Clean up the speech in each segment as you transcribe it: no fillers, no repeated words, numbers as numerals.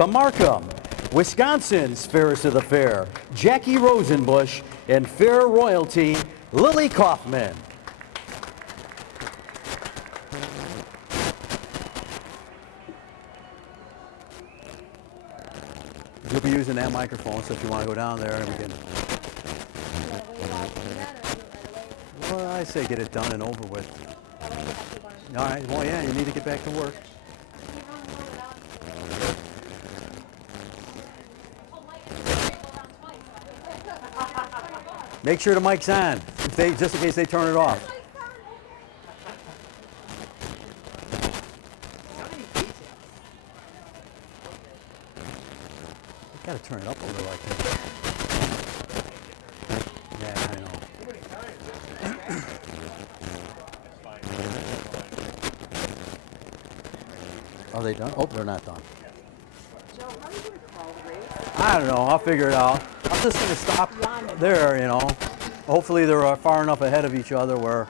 Jessica Markham. Wisconsin's Fairest of the Fair, Jackie Rosenbush, and Fair Royalty, Lily Kaufman. You'll be using that microphone, so if you want to go down there, we can. Well, I say get it done and over with. All right. Well, yeah, you need to get back to work. Make sure the mic's on, just in case they turn it off. You gotta turn it up a little like that. Yeah, I know. Are they done? Oh, they're not done. Joe, how are you going to call the race? I don't know. I'll figure it out. I'm just gonna stop there, you know. Hopefully they're far enough ahead of each other where.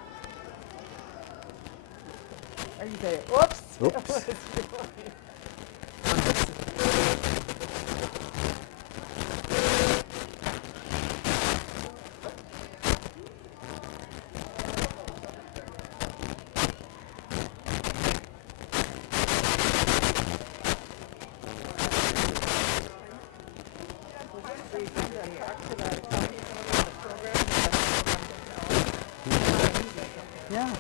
Are you saying, oops? Oops. Yeah, sure.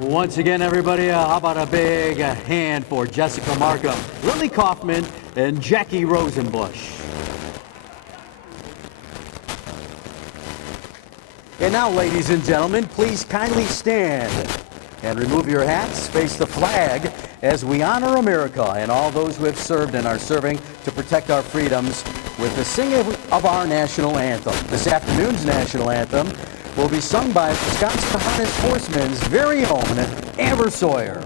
Once again, everybody, how about a big hand for Jessica Markham, Lily Kaufman, and Jackie Rosenbush. And now, ladies and gentlemen, please kindly stand and remove your hats, face the flag, as we honor America and all those who have served and are serving to protect our freedoms with the singing of our national anthem. This afternoon's national anthem will be sung by Wisconsin Harness Horsemen's very own Amber Sawyer.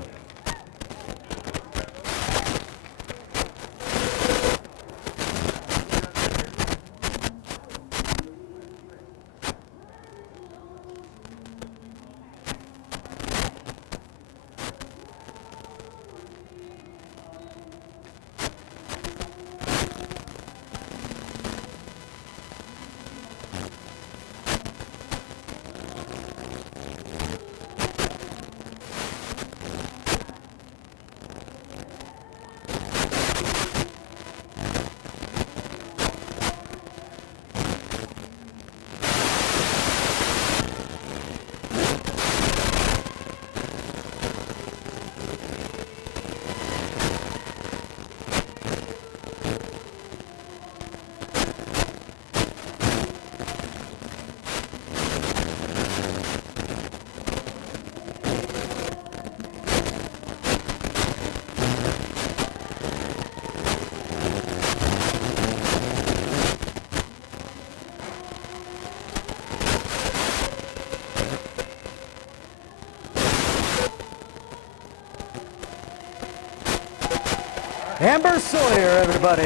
Amber Sawyer, everybody.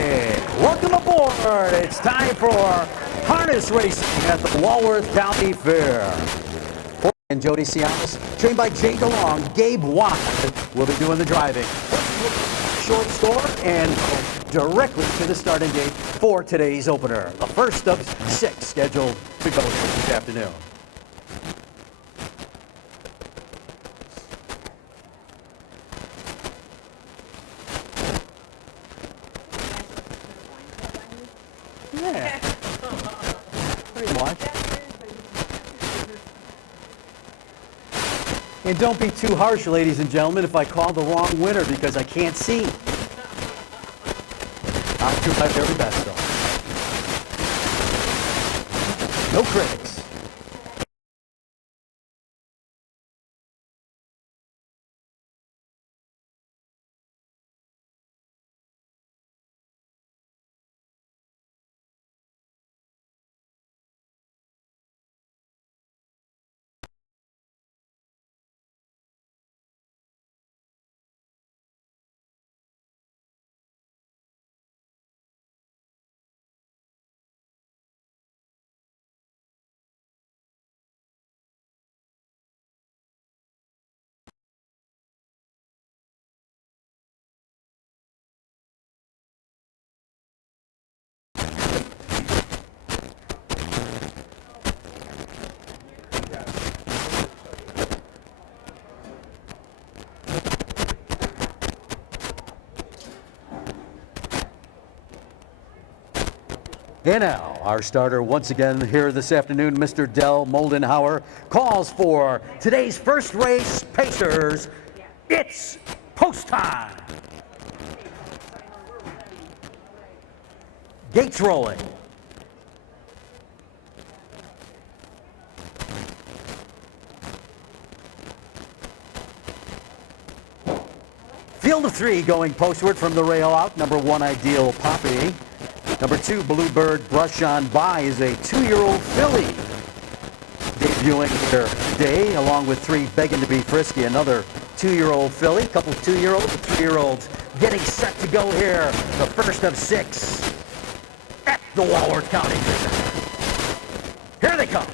Welcome aboard. It's time for harness racing at the Walworth County Fair. And Jody Siamas, trained by Jay DeLong, Gabe Watt will be doing the driving. Short score and directly to the starting gate for today's opener. The first of 6 scheduled to go this afternoon. Yeah, pretty much. And don't be too harsh, ladies and gentlemen, if I call the wrong winner because I can't see. I'll do my very best, though. No critics. And now, our starter once again here this afternoon, Mr. Del Moldenhauer, calls for today's first race, Pacers. It's post time. Gates rolling. Field of three going postward from the rail out. Number one, Ideal Poppy. Number two, Bluebird Brush On By is a 2-year-old filly debuting here today, along with three Begging to Be Frisky, another 2-year-old filly, a couple of 2-year-olds and 3-year-olds getting set to go here, the first of 6 at the Walworth County Fair. Here they come.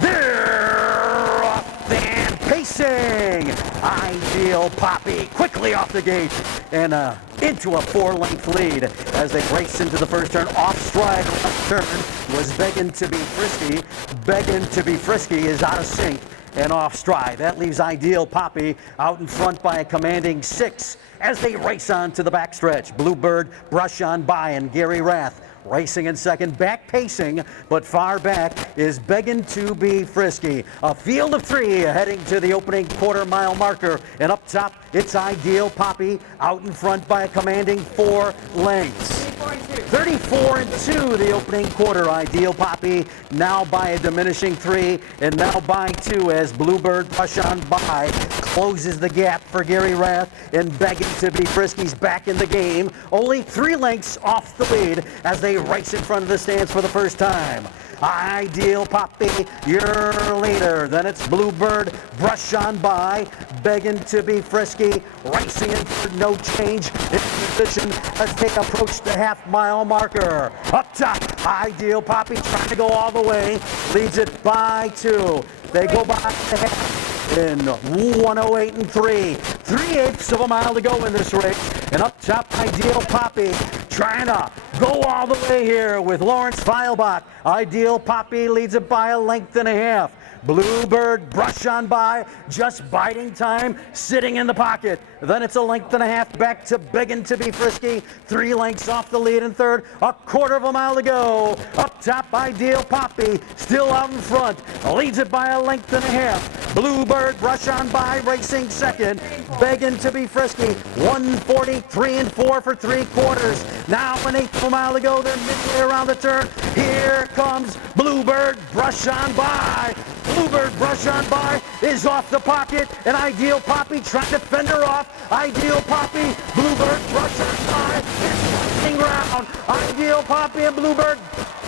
They're off and pacing. Ideal Poppy quickly off the gate and into a 4-length lead as they race into the first turn. Off stride, left turn was Begging to Be Frisky. Begging to Be Frisky is out of sync and off stride. That leaves Ideal Poppy out in front by a commanding 6 as they race on to the backstretch. Bluebird Brush On By and Gary Rath racing in second, back pacing, but far back is Begging to Be Frisky. A field of 3 heading to the opening quarter-mile marker, and up top, it's Ideal Poppy out in front by a commanding 4 lengths. 34 and 2 the opening quarter. Ideal Poppy now by a diminishing 3 and now by 2 as Bluebird Brush On By closes the gap for Gary Rath, and Begging to Be Frisky's back in the game, only 3 lengths off the lead as they race in front of the stands for the first time. Ideal Poppy, your leader. Then it's Bluebird Brush On By, Begging to Be Frisky, racing in for no change in position as they approach the half-mile marker. Up top, Ideal Poppy trying to go all the way, leads it by 2. They go by the half in 108 and 3. 3/8 of a mile to go in this race. And up top, Ideal Poppy trying to go all the way here with Lawrence Feilbach. Ideal Poppy leads it by a length and a half. Bluebird Brush On By just biding time, sitting in the pocket. Then it's a length and a half back to Begging to Be Frisky. 3 lengths off the lead in third. A quarter of a mile to go. Up top, Ideal Poppy still out in front. Leads it by a length and a half. Bluebird Brush On By racing second. Begging to Be Frisky. 143 and 4 for 3/4. Now an eighth of a mile to go. They're midway around the turn. Here comes Bluebird Brush On By. Bluebird Brush On By is off the pocket, and Ideal Poppy trying to fend her off. Ideal Poppy, Bluebird Brush On By is running round. Ideal Poppy and Bluebird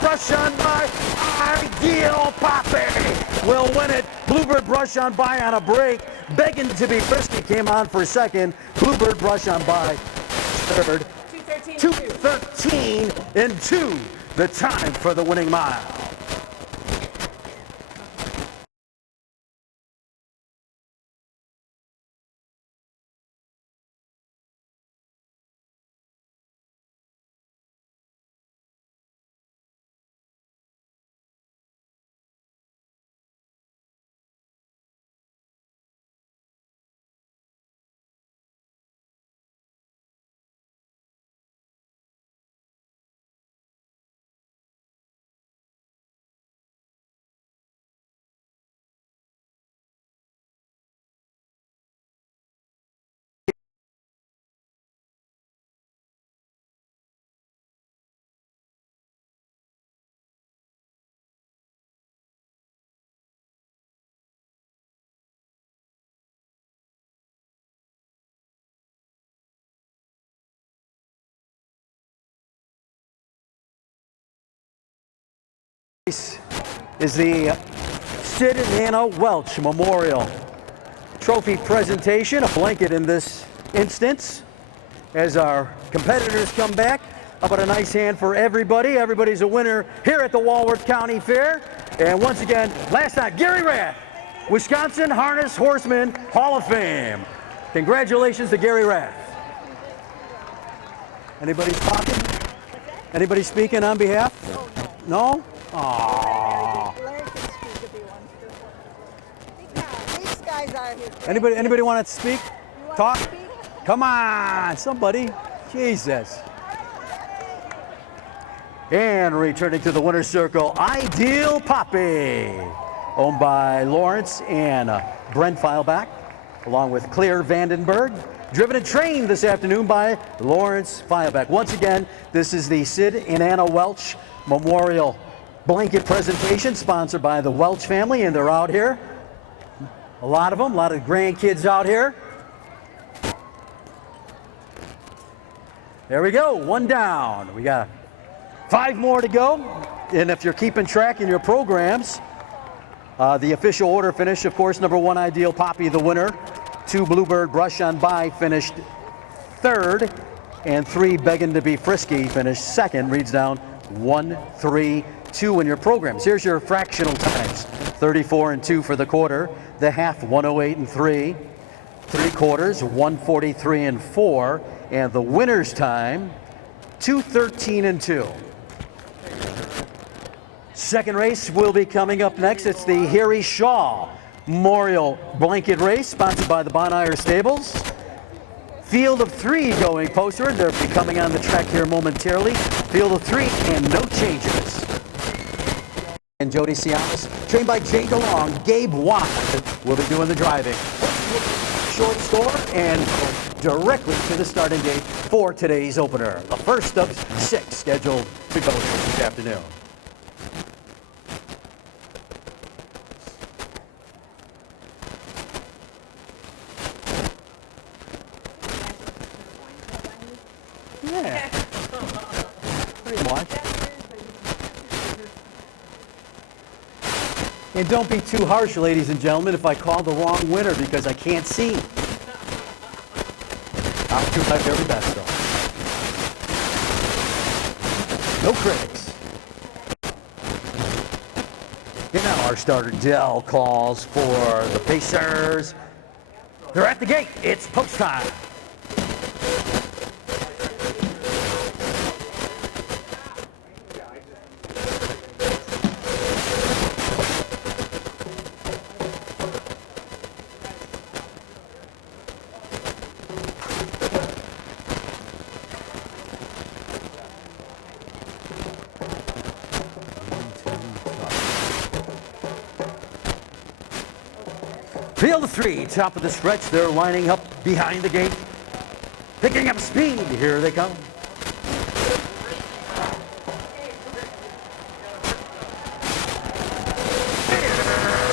Brush On By. Ideal Poppy will win it. Bluebird Brush On By on a break. Begging to Be Frisky came on for second. Bluebird Brush On By third. 2:13 and 2, the time for the winning mile. This is the Sid and Anna Welch Memorial Trophy presentation, a blanket in this instance, as our competitors come back. How about a nice hand for everybody? Everybody's a winner here at the Walworth County Fair. And once again, last night, Gary Rath, Wisconsin Harness Horseman Hall of Fame. Congratulations to Gary Rath. Anybody talking? Anybody speaking on behalf? No? Aww. These guys are his. Anybody want to speak? want Talk? to speak? Come on, somebody. Jesus. And returning to the winner's circle, Ideal Poppy, owned by Lawrence and Brent Feilbach, along with Claire Vandenberg. Driven and trained this afternoon by Lawrence Feilbach. Once again, this is the Sid and Anna Welch Memorial Blanket presentation, sponsored by the Welch family, and they're out here. A lot of them, a lot of grandkids out here. There we go, one down. We got 5 more to go. And if you're keeping track in your programs, the official order finish, of course, number 1, Ideal Poppy, the winner. 2, Bluebird Brush on By, finished 3rd. And 3, Begging to Be Frisky, finished 2nd. Reads down 1, 3, 2 in your programs. Here's your fractional times. 34 and 2 for the quarter. The half, 108 and 3. 3/4, 143 and 4. And the winner's time, 213 and 2. Second race will be coming up next. It's the Harry Shaw Memorial Blanket Race, sponsored by the Bonnier Stables. Field of 3 going postward. They'll be coming on the track here momentarily. Field of 3 and no changes. And Jody Siamas, trained by Jay DeLong. Gabe Watt will be doing the driving. Short score and directly to the starting gate for today's opener. The first of 6 scheduled to go this afternoon. Yeah, pretty much. And don't be too harsh, ladies and gentlemen, if I call the wrong winner, because I can't see. I'll do my very best, though. No critics. And now our starter, Dell, calls for the Pacers. They're at the gate. It's post time. Field of 3, top of the stretch. They're lining up behind the gate. Picking up speed. Here they come.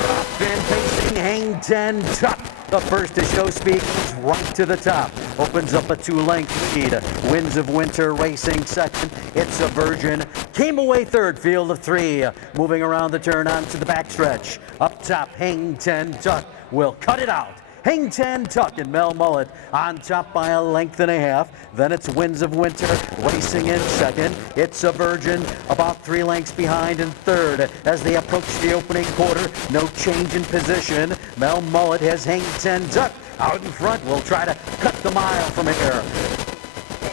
Up and pacing, Hang 10 Tuck. The first to show speed is right to the top. Opens up a 2-length lead. Winds of Winter racing second. It's a Virgin. Came away 3rd. Field of 3. Moving around the turn onto the backstretch. Up top, Hang 10 Tuck will cut it out. Hang 10 Tuck and Mel Mullet on top by a length and a half. Then it's Winds of Winter racing in second. It's a Virgin about 3 lengths behind in 3rd. As they approach the opening quarter, no change in position. Mel Mullet has Hang 10 Tuck out in front. Will try to cut the mile from here.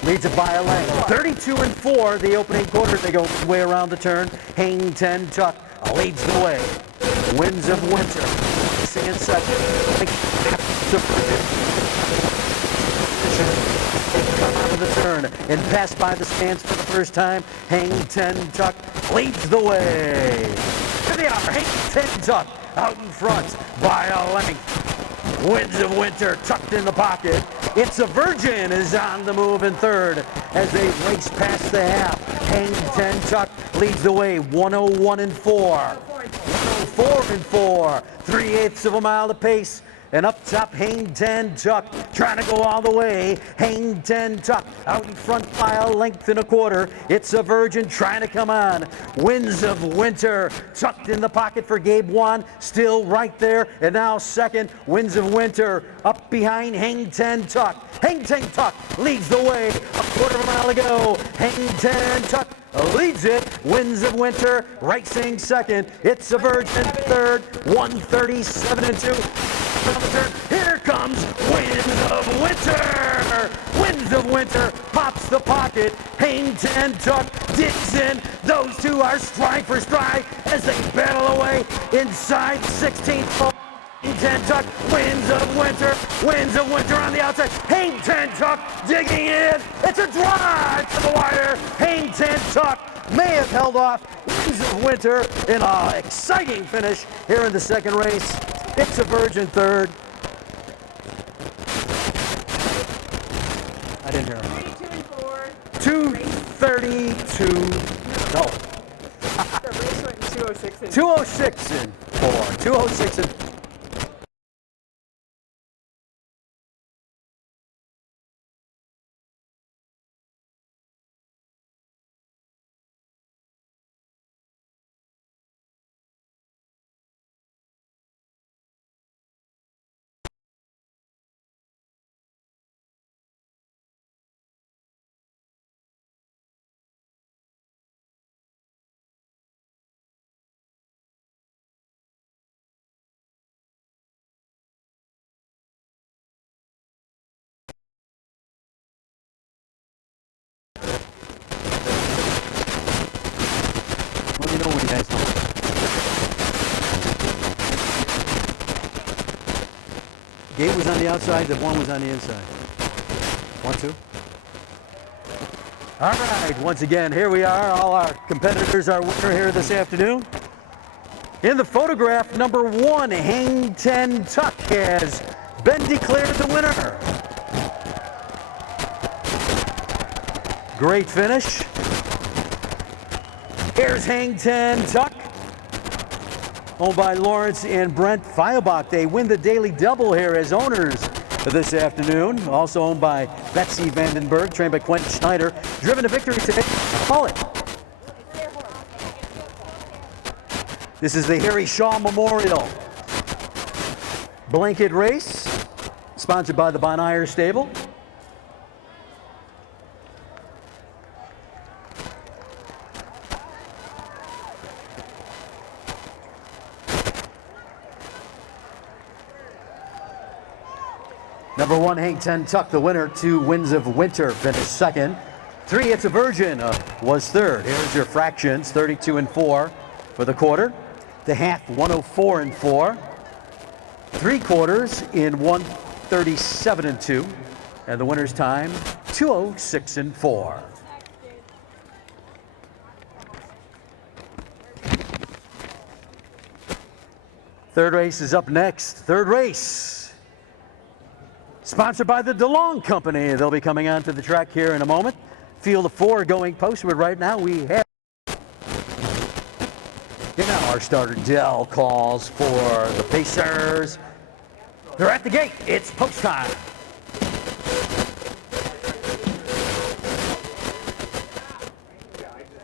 Leads it by a length. 32 and 4 the opening quarter. They go way around the turn. Hang 10 Tuck leads the way. Winds of Winter racing in second. Come out of the turn and pass by the stands for the first time. Hang 10 Tuck leads the way. Here they are, Hang 10 Tuck out in front by a length. Winds of Winter tucked in the pocket. It's a Virgin is on the move in 3rd as they race past the half. Hang 10 Tuck leads the way, 101 and 4. 104 and 4. 3/8 of a mile to pace. And up top, Hang 10 Tuck trying to go all the way. Hang 10 Tuck out in front by a length and a quarter. It's a Virgin trying to come on. Winds of Winter tucked in the pocket for Gabe 1. Still right there. And now second, Winds of Winter up behind Hang 10 Tuck. Hang 10 Tuck leads the way. A quarter of a mile to go. Hang 10 Tuck leads it. Winds of Winter racing second. It's a Virgin third. 137 and 2. Here comes Winds of Winter. Winds of Winter pops the pocket. Hang 10 Tuck digs in. Those two are stride for stride as they battle away inside 16th. Hang 10 Tuck, Winds of Winter. Winds of Winter on the outside. Hang 10 Tuck digging in. It's a drive to the wire. Hang 10 Tuck may have held off Winds of Winter in an exciting finish here in the second race. It's a Virgin third. I didn't hear him. 32 and 4. 232. No. The race went in 206 and 206 and 4. 206 and 4. Let me know when you guys know. Gabe was on the outside, the one was on the inside. 1, 2. All right, once again, here we are. All our competitors are winner here this afternoon. In the photograph, number 1, Hang 10 Tuck has been declared the winner. Great finish. Here's Hang 10 Tuck, owned by Lawrence and Brent Feilbach. They win the daily double here as owners this afternoon. Also owned by Betsy Vandenberg, trained by Quentin Schneider. Driven to victory today. Call it. This is the Harry Shaw Memorial Blanket Race, sponsored by the Bon Iyer Stable. Number 1, Hang 10 Tuck, the winner. 2, Winds of Winter finished second. 3, It's a Virgin was third. Here's your fractions: 32 and 4 for the quarter. The half, 104 and 4. 3/4 in 137 and 2. And the winner's time, 206 and 4. Third race is up next. Third race, sponsored by the DeLong Company. They'll be coming onto the track here in a moment. Field of 4 going postward right now. We have, and now our starter Dell calls for the Pacers. They're at the gate. It's post time.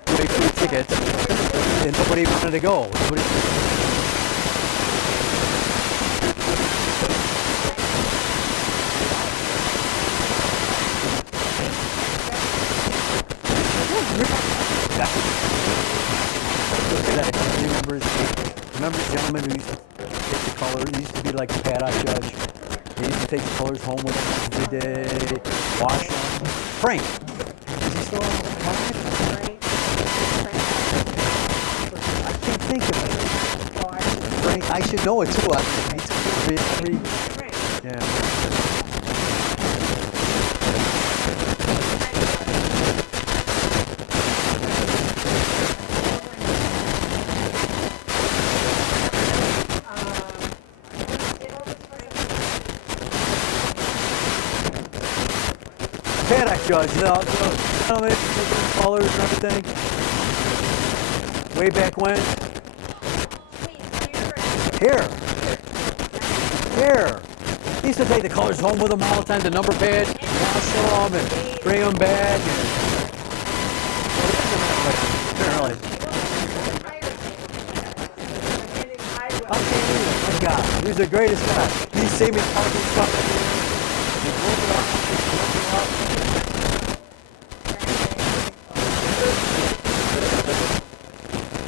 Wait for the tickets, and nobody wanted to go. Nobody. Remember the gentleman who used to take the colors? He used to be like the paddock judge. He used to take the colors home with him every day, wash them. Frank. Is he still alive? I can't think of it. Frank, I should know it too. Yeah. Paddock judge, no, colors and everything. Way back when. Here. He used to take the colors home with him all the time, the number pads, wash them and bring them back. Apparently. Oh my God, he's the greatest guy. He saved me parking stuff.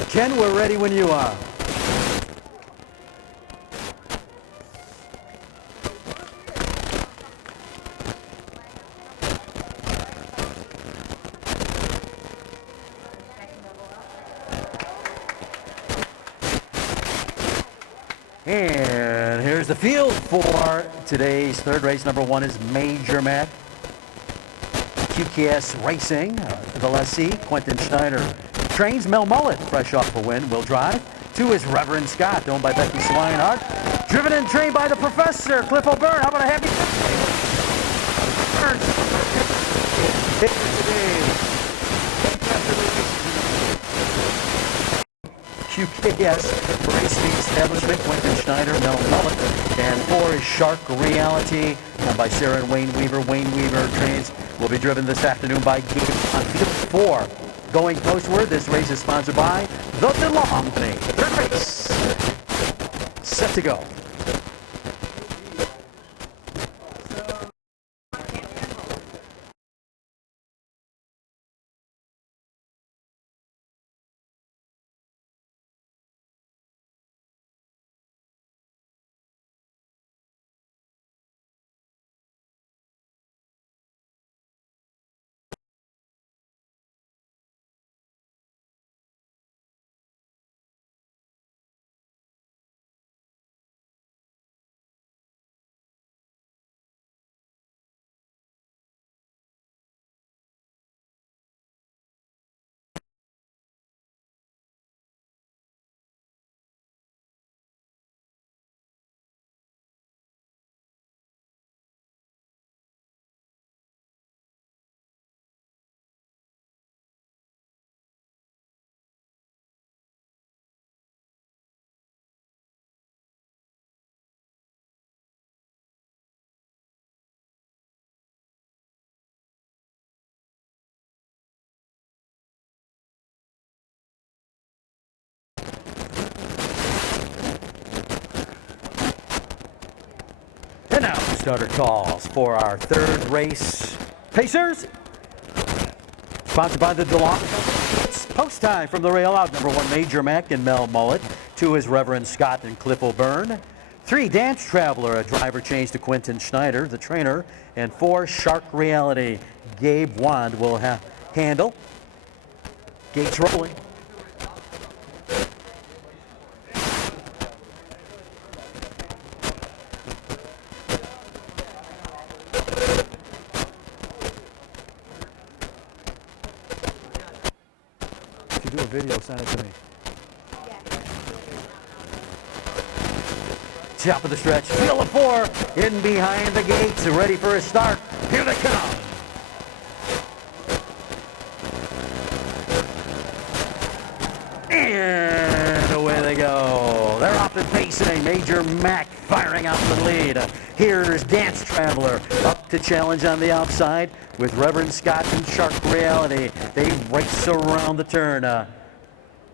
Ken, we're ready when you are. And here's the field for today's third race. Number 1 is Major Mac. QKS Racing, the lessee, Quentin Schneider. Trains Mel Mullet, fresh off a win, will drive. 2 is Reverend Scott, owned by Becky Swinehart. Driven and trained by the Professor, Cliff O'Byrne. How about a happy QKS Racing Establishment, Quentin Schneider, Mel Mullet. And 4 is Shark Reality, owned by Sarah and Wayne Weaver. Wayne Weaver trains will be driven this afternoon by Gabe on field 4. Going postward, this race is sponsored by the DeLong Company. Third race, set to go. And now starter calls for our third race. Pacers, sponsored by the DeLong. It's post time from the rail out. Number 1, Major Mac and Mel Mullet. 2 is Reverend Scott and Cliff O'Byrne. 3, Dance Traveler, a driver change to Quentin Schneider, the trainer. And 4, Shark Reality, Gabe Wand will handle. Gates rolling. If you do a video, send it to me. Top of the stretch, field of 4, in behind the gates, ready for a start. Here they come. And away they go. They're off and pacing. Major Mac firing out the lead. Here's Dance Traveler up to challenge on the outside with Reverend Scott and Shark Reality. They race around the turn.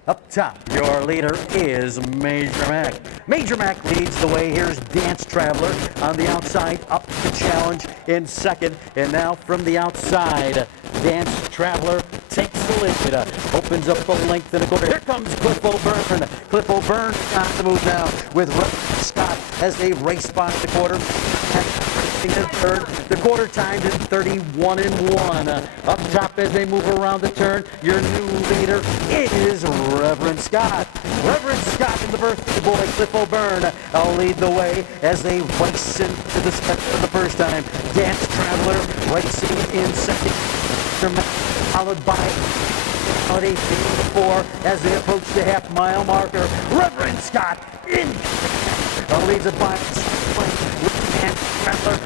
Up top, your leader is Major Mac. Major Mac leads the way. Here's Dance Traveler on the outside, up to challenge in second. And now from the outside, Dance Traveler takes the lead, opens up the length in a quarter. Here comes Cliff O'Byrne. Cliff O'Byrne on the move now with Scott as they race by the quarter. In third, the quarter timed in 31 and 1. Up top as they move around the turn, your new leader is Reverend Scott. Reverend Scott and the birthday boy Cliff O'Byrne lead the way as they race into the step for the first time. Dance Traveler racing in second, followed by 4 as they approach the half-mile marker. Reverend Scott in leads it by Dance Traveler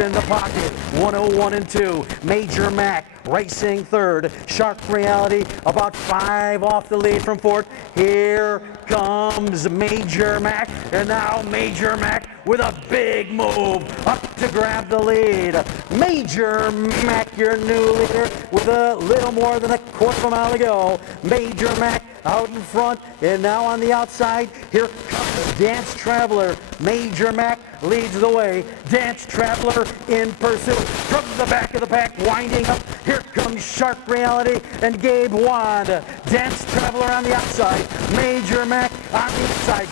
in the pocket. 101 and 2. Major Mac racing third. Shark Reality about 5 off the lead from fourth. Here comes Major Mac, and now Major Mac with a big move up to grab the lead. Major Mac, your new leader, with a little more than a quarter of a mile to go. Major Mac out in front, and now on the outside, here comes Dance Traveler. Major Mac leads the way. Dance Traveler in pursuit. From the back of the pack, winding up, here comes Shark Reality and Gabe Wand. Dance Traveler on the outside. Major Mac on the inside.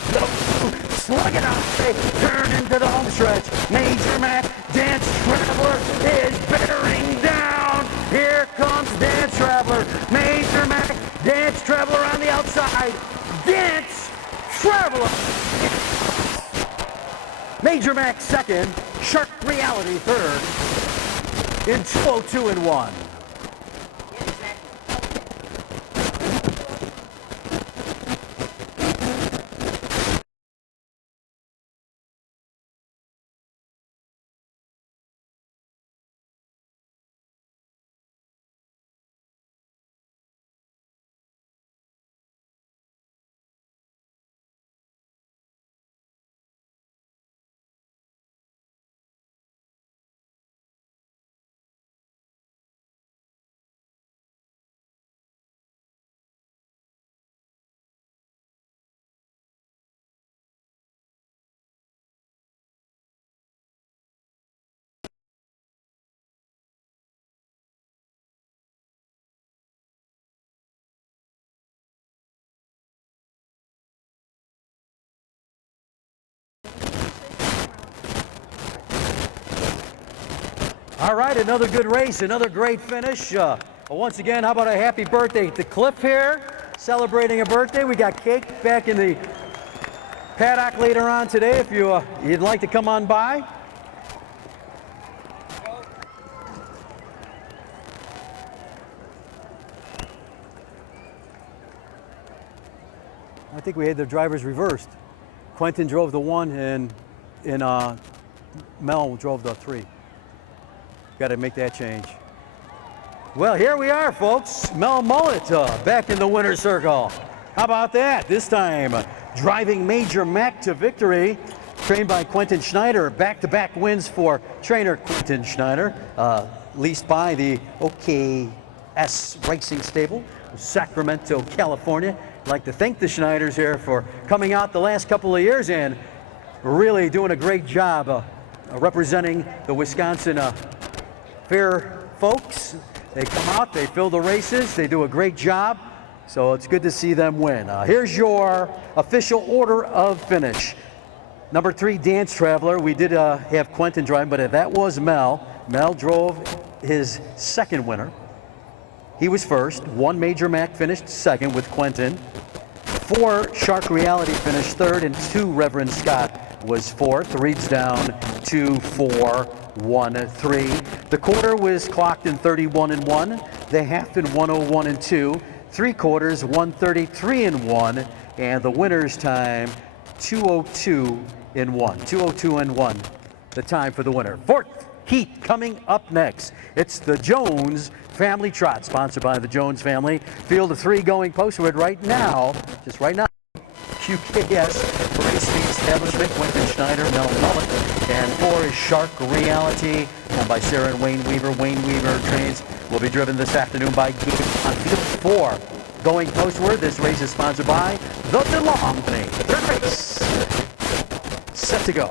Slug it out, they turn into the home stretch. Major Mac, Dance Traveler is bearing down. Here comes Dance Traveler. Major Mac, Dance Traveler on the outside. Dance Traveler. Major Mac second. Shark Reality third in 2:02 and 1. All right, another good race, another great finish. Once again, how about a happy birthday to Cliff here, celebrating a birthday. We got cake back in the paddock later on today if you'd like to come on by. I think we had the drivers reversed. Quentin drove the 1 and Mel drove the 3. Got to make that change. Well, here we are, folks. Mel Mullet back in the winner's circle. How about that? This time, driving Major Mac to victory. Trained by Quentin Schneider. Back-to-back wins for trainer Quentin Schneider. Leased by the OKS Racing Stable, Sacramento, California. I'd like to thank the Schneiders here for coming out the last couple of years and really doing a great job representing the Wisconsin fair folks. They come out, they fill the races, they do a great job, so it's good to see them win. Here's your official order of finish. Number 3, Dance Traveler. We did have Quentin drive, but that was Mel. Mel drove his second winner. He was first. 1 Major Mac finished second with Quentin. 4 Shark Reality finished third, and 2 Reverend Scott was fourth. Reads down 2, 4, 1, 3. The quarter was clocked in 31 and 1. The half in 101 and 2. 3 quarters 133 and 1, and the winner's time 202 and 1. 202 and 1. The time for the winner. 4th heat coming up next. It's the Jones Family Trot, sponsored by the Jones family. Field of 3 going postward right now. Just right now. QKS Racing Establishment, Quentin Schneider, Mel Mullet, and 4 is Shark Reality, owned by Sarah and Wayne Weaver. Wayne Weaver trains will be driven this afternoon by Gabe on Field 4. Going postward, this race is sponsored by the DeLong Company. 3rd race, set to go.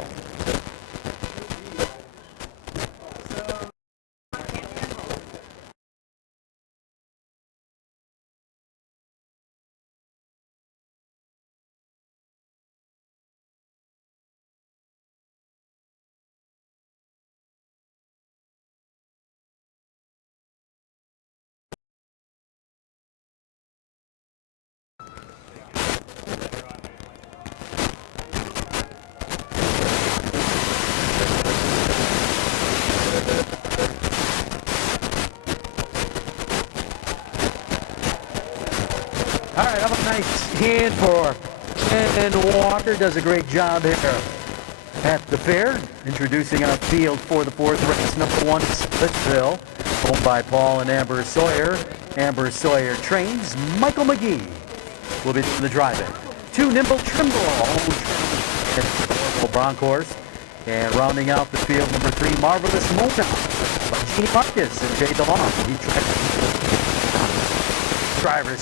All right, how about a nice hand for Ken Walker? Does a great job here. At the fair, introducing our field for the fourth race, number 1, Splitsville, owned by Paul and Amber Sawyer. Amber Sawyer trains. Michael McGee will be doing the driving. 2, Nimble Trimble, owned Bronkhorse. And rounding out the field, number 3, Marvelous Mona by Gene Marcus and Jay DeLong. He drivers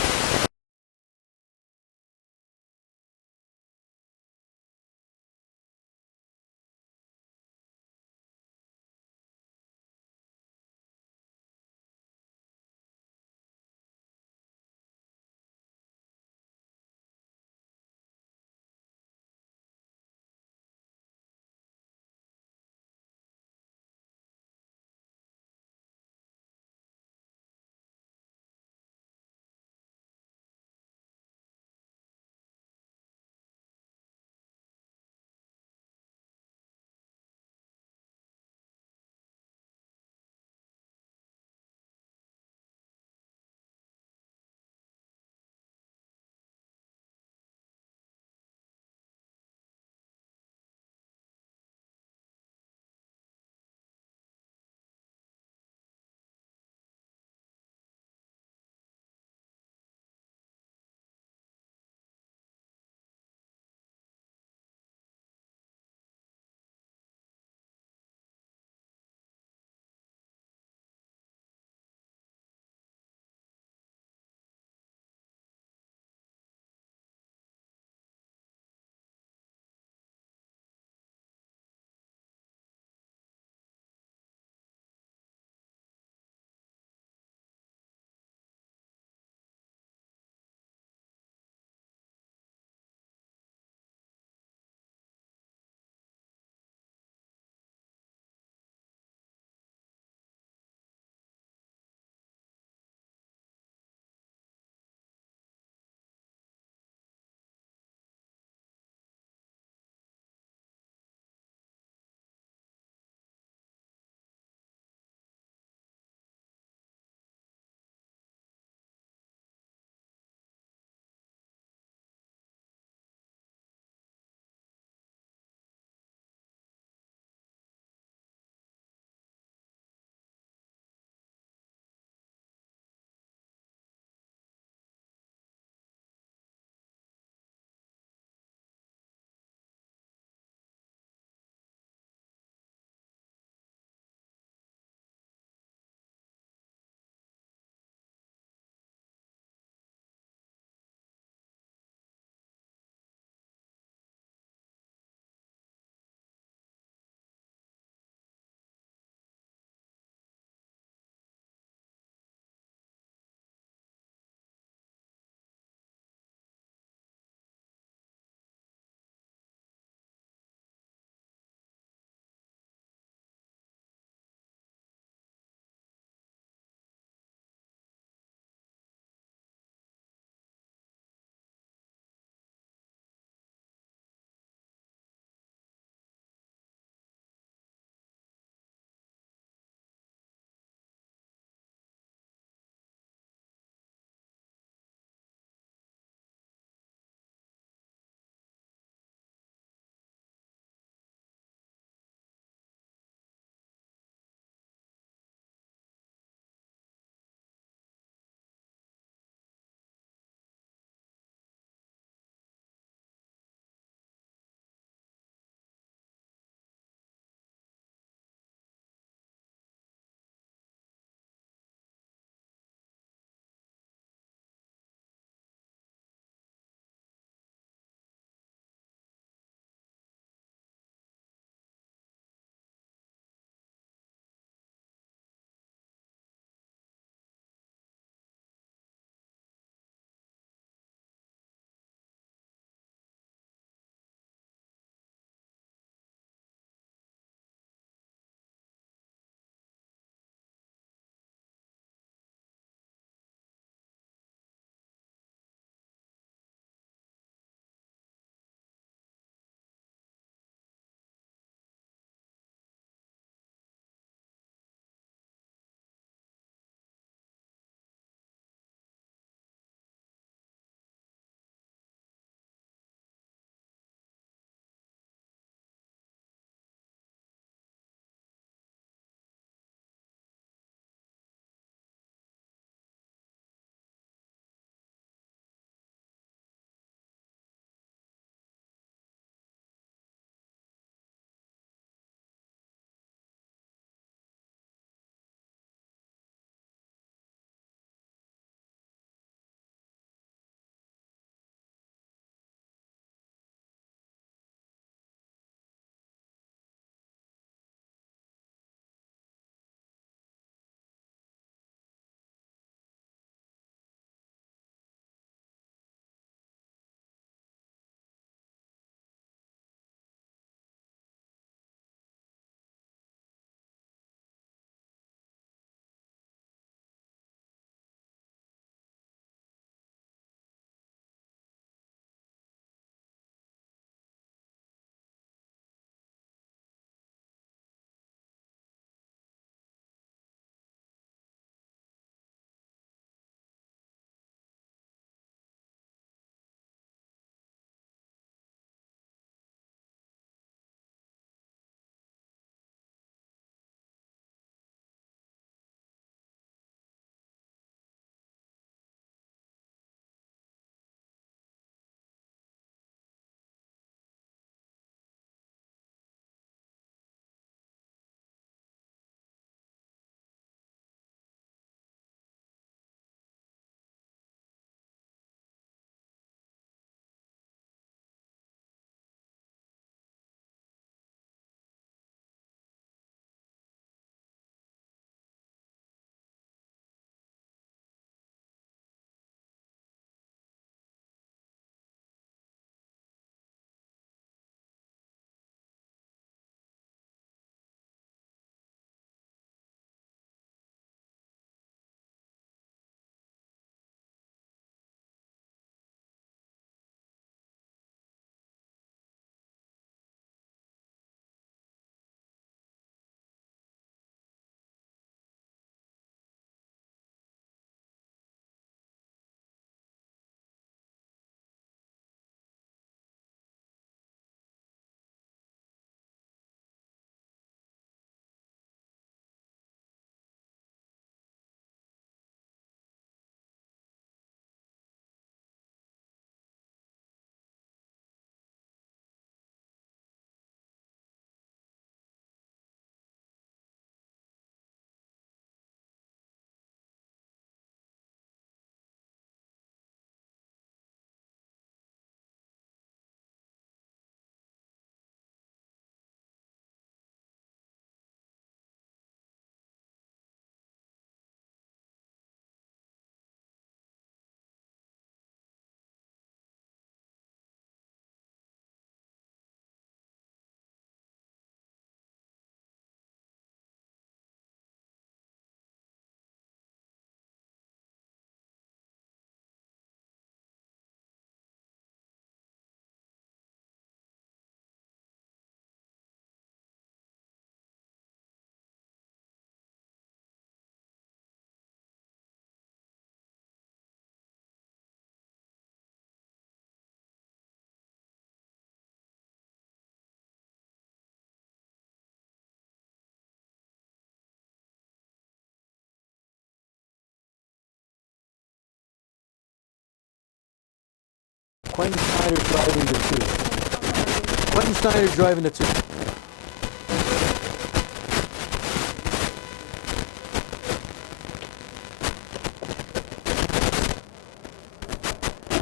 Quentin Snyder's driving the 2. Quentin Snyder's driving the 2.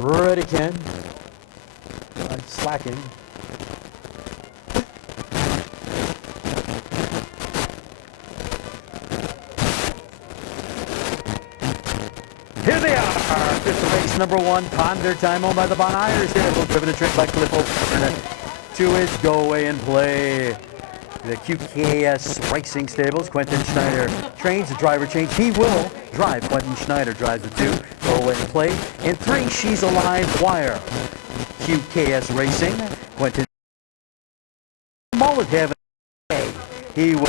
Ready, Ken. Slacking. Here they are. Fifth race number 1, Ponder Time, owned by the Von Ayers here. Driven to trick by Cliff O'Connor. 2 is Go Away and Play. The QKS Racing Stables. Quentin Schneider trains. The driver change. He will drive. Quentin Schneider drives the 2. Go Away and Play. And 3, She's Alive Wire. QKS Racing. Quentin Mullet having a. He will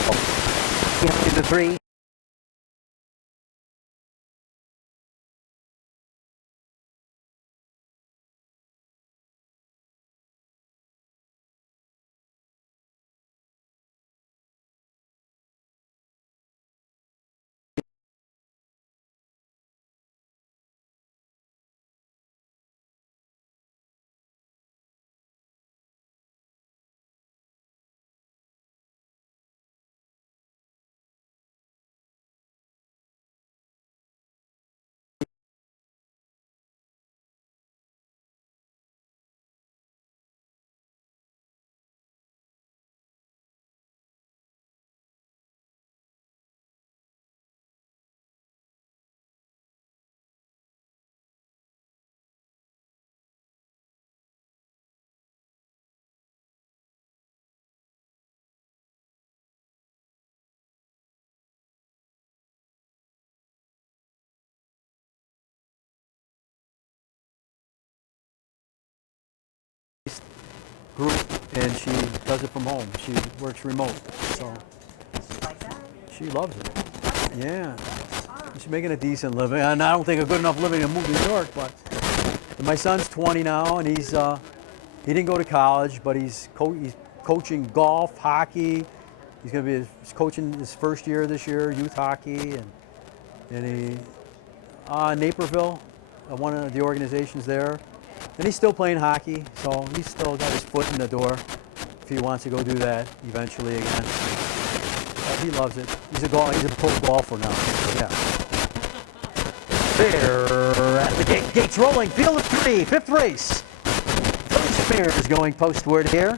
get the 3. Group, and she does it from home. She works remote, so she loves it. Yeah, she's making a decent living, and I don't think a good enough living to move to New York. But my son's 20 now, and he didn't go to college, but he's coaching golf, hockey. He's coaching his first year this year, youth hockey, and he Naperville, one of the organizations there. And he's still playing hockey, so he's still got his foot in the door if he wants to go do that eventually again. But he loves it. He's a pro golfer now. Yeah. There at the gates rolling. Field of 3, 5th race. First pair is going postward here.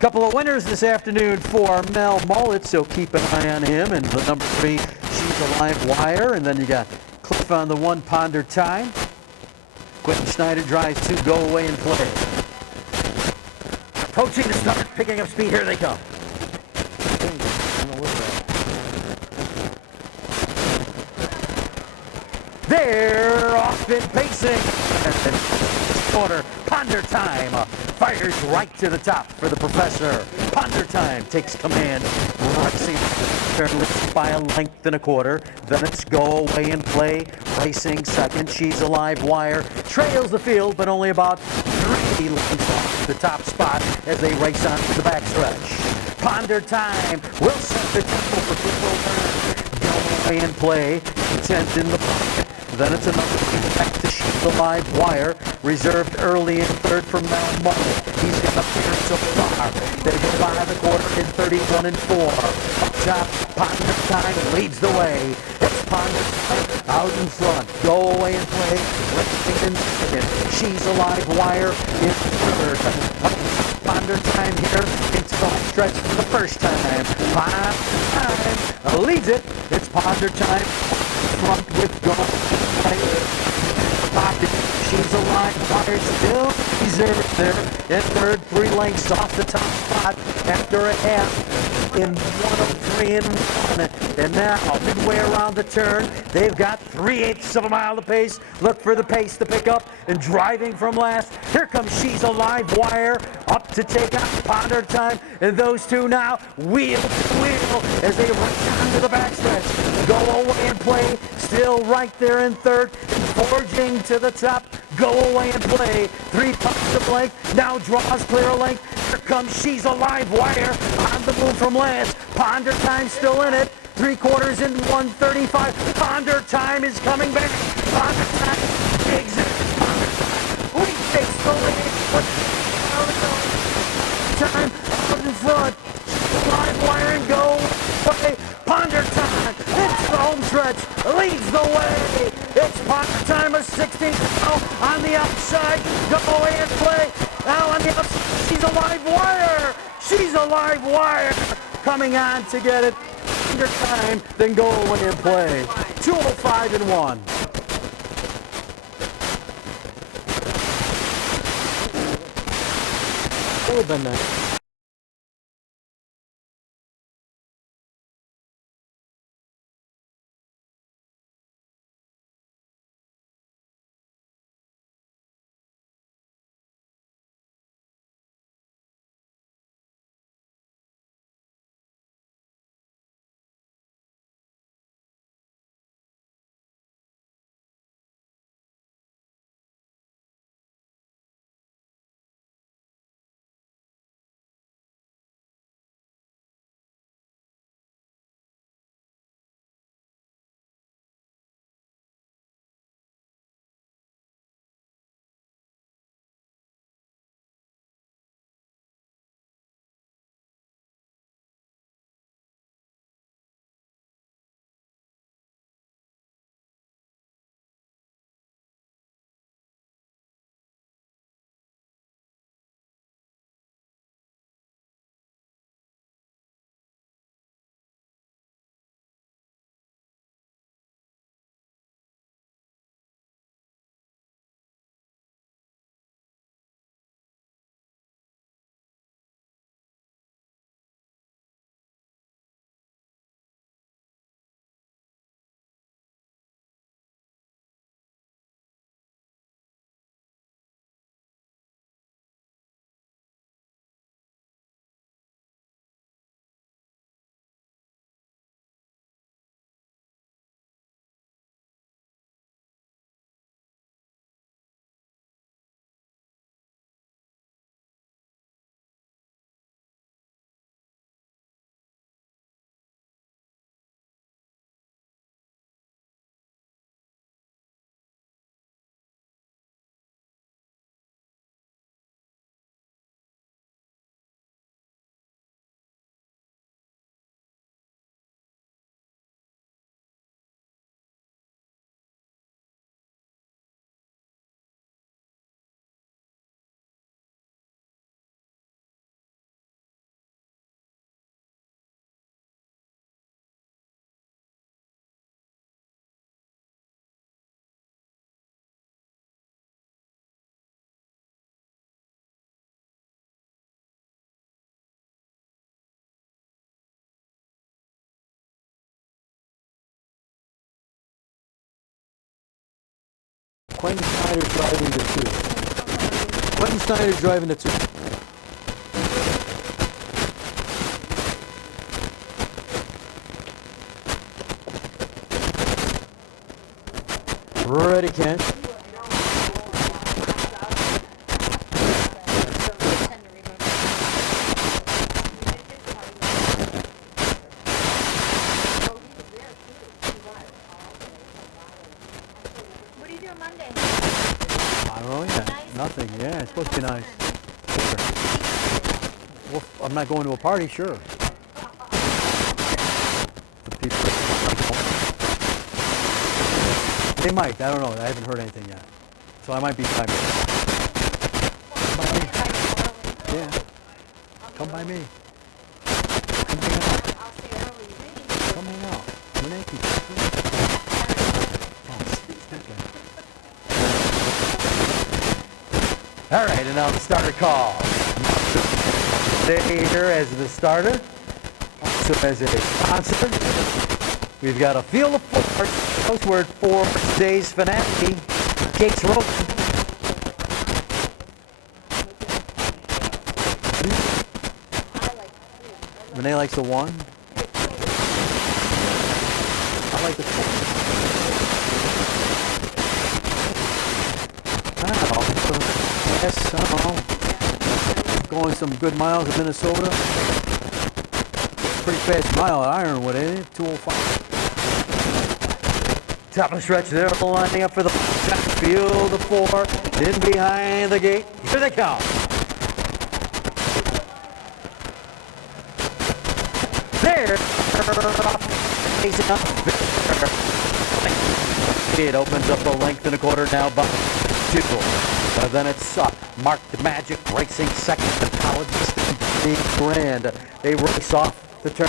Couple of winners this afternoon for Mel Mullet, so keep an eye on him. And the number 3, She's Alive Wire. And then you got Cliff on the 1, Ponder Time. Quentin Schneider drives 2, Go Away and Play. Approaching the start, picking up speed. Here they come. They're off and pacing. Corner, Ponder Time fires right to the top for the professor. Ponder Time takes command, racing by a length and a quarter. Then it's Go Away and Play, racing second. She's Alive Wire trails the field, but only about 3 lengths off the top spot as they race on to the backstretch. Ponder Time will set the tempo for Cliff O'Connor. Go Away and Play, 10th in the pocket. Then it's another back to She's Alive Wire, reserved early in 3rd for Mel Mullet. He's got a pair so far. They go by the quarter in 31 and 4. Up top, Ponder Time leads the way. It's Ponder Time out in front. Go Away and Play, racing in second. She's Alive Wire in 3rd. Ponder Time here into the stretch for the first time. Ponder Time leads it. It's Ponder Time front with Go Away. Pocket. She's Alive Wire still reserved there in 3rd, 3 lengths off the top spot after a half in 103 and 1. And now midway around the turn, they've got 3/8 of a mile to pace. Look for the pace to pick up, and driving from last, here comes She's Alive Wire up to take out Ponder Time, and those two now wheel to wheel as they race onto the backstretch. Go Away and Play still right there in 3rd, forging to the top. Go Away and Play, 3 puffs of length, now draws clear a length. Here comes She's Alive Wire on the move from last. Ponder Time still in it, 3/4 in 1:35. Ponder Time is coming back. Ponder Time digs it. Ponder Time leads Time out in front. Live wire and go. Play. Ponder time. It's the home stretch. Leads the way. It's ponder time of 16 now on the outside. Go away and play. Now on the outside. She's a live wire. She's a live wire. Coming on to get it. Ponder time. Then go away and play. 2:05 and 1. Would have been nice. Quentin Snyder driving the 2. Quentin Snyder driving the 2. Ready, Kent. What are you doing Monday? I don't know yet. Nothing. Yeah, it's supposed to be nice. Sure. Well, I'm not going to a party, sure. The people. They might. I don't know. I haven't heard anything yet. So I might be driving. Come by me. Yeah. Come by me. Come hang out. Come hang out. Renee, can you talk to me? Oh, okay. All right, and now the starter call. Stay here as the starter. Also as a sponsor. We've got a Field of Four. Word for today's finale. Kate's Road. Renee likes the 1. I like the 4. Yes, I don't know. Going some good miles in Minnesota. Pretty fast mile at Ironwood, ain't it? 2:05. Top of the stretch, they're lining up for the field of 4. In behind the gate. Here they come. There. It opens up the length and a quarter now by 2. Then it's Mark the Magic racing second. The college system being grand. They race off the turn.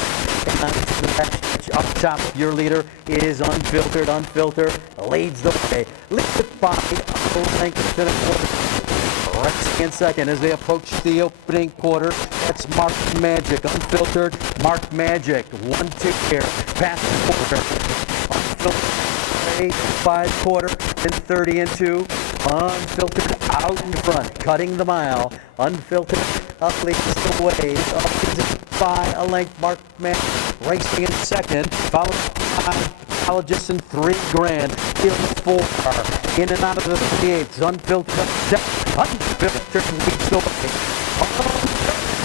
And to the backstretch up top, your leader is Unfiltered. Unfiltered leads the way. Leads it by a length and a quarter. Racing in second as they approach the opening quarter. That's Mark Magic. Unfiltered, Mark Magic. 1-2 here. Past the quarter. Unfiltered. 5 quarter and 30 and 2. Unfiltered out in front, cutting the mile. Unfiltered up leads the way. By a length. Mark Magic racing in second. Followed by Colleges in 3 grand. Field 4. In and out of the 38. Unfiltered up second. Unfiltered leads the way.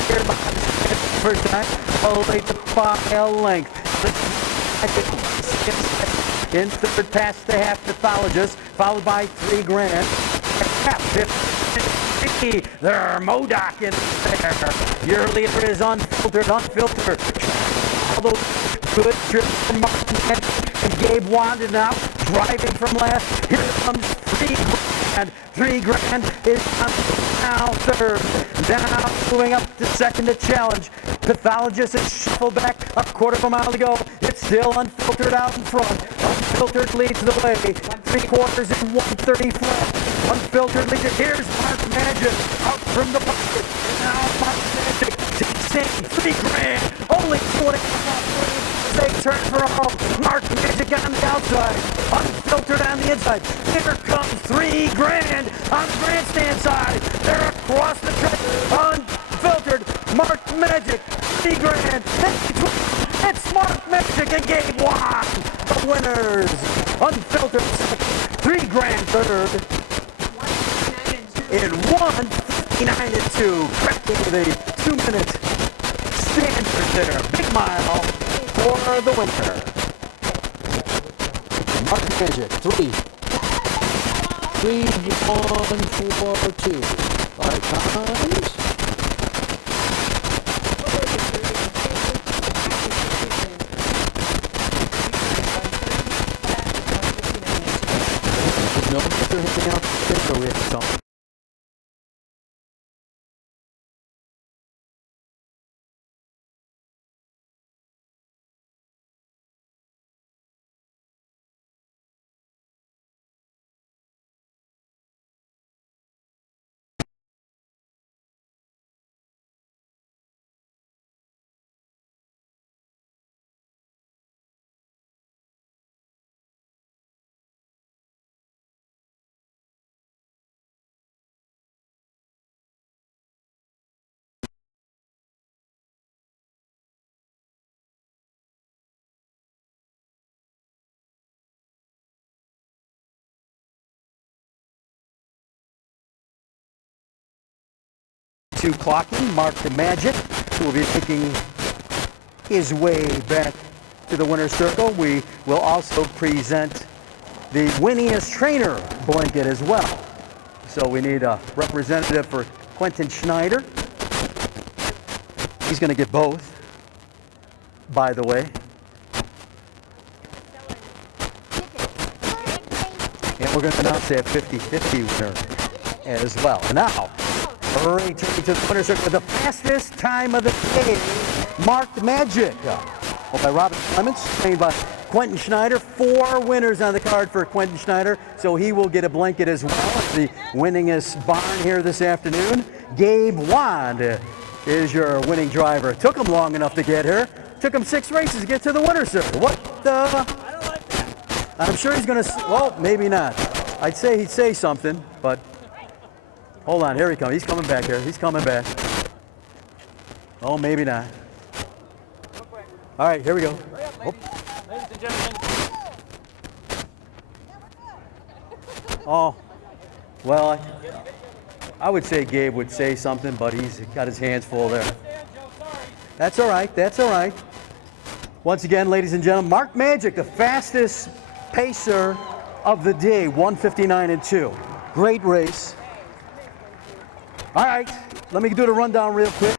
Here behind the first time. Followed by a length. In third, past the half pathologist, followed by 3 grand. There, Modoc in there. Your leader is Unfiltered. Unfiltered. Although good trip from Martin and Gabe Wanda now driving from left. Here comes 3 grand. 3 grand is now third. Now moving up to second to challenge. Pathologist is shuffled back a quarter of a mile to go. It's still Unfiltered out in front. Unfiltered leads the way. 3 quarters and 1:30 flat. Unfiltered leads it. Here's Mark Magic out from the pocket. Now Mark Magic takes in 3 grand. Only 2 and a half. They turn for home. Mark Magic on the outside. Unfiltered on the inside. Here comes 3 grand on the grandstand side. They're across the track. Unfiltered. Mark Magic. 3 grand. It's Mark Magic and Gabe Wan. The winners. Unfiltered second. 3 grand third. In 1:59 and 2. Cracking the 2-minute standard there. Big mile for the winner. Mark Magic, 3. 3, 1, 4, 2. 5 times. No, they're hitting out the we have to tell. To clocking, Mark the Magic, who will be making his way back to the winner's circle. We will also present the winningest trainer blanket as well. So we need a representative for Quentin Schneider. He's going to get both, by the way. And we're going to announce a 50-50 winner as well. Now, returning to the winner's circle, the fastest time of the day, Mark Magic. By Robin Clements, trained by Quentin Schneider. 4 winners on the card for Quentin Schneider, so he will get a blanket as well. It's the winningest barn here this afternoon. Gabe Wand is your winning driver. Took him long enough to get here. Took him 6 races to get to the winner's circle. What the? I don't like that. I'm sure he's going to, well, maybe not. I'd say he'd say something, but hold on, here he comes. He's coming back here. He's coming back. Oh, maybe not. All right, here we go. Oh. Ladies and gentlemen. Oh, well, I would say Gabe would say something, but he's got his hands full there. That's all right. That's all right. Once again, ladies and gentlemen, Mark Magic, the fastest pacer of the day, 159 and 2. Great race. All right, let me do the rundown real quick.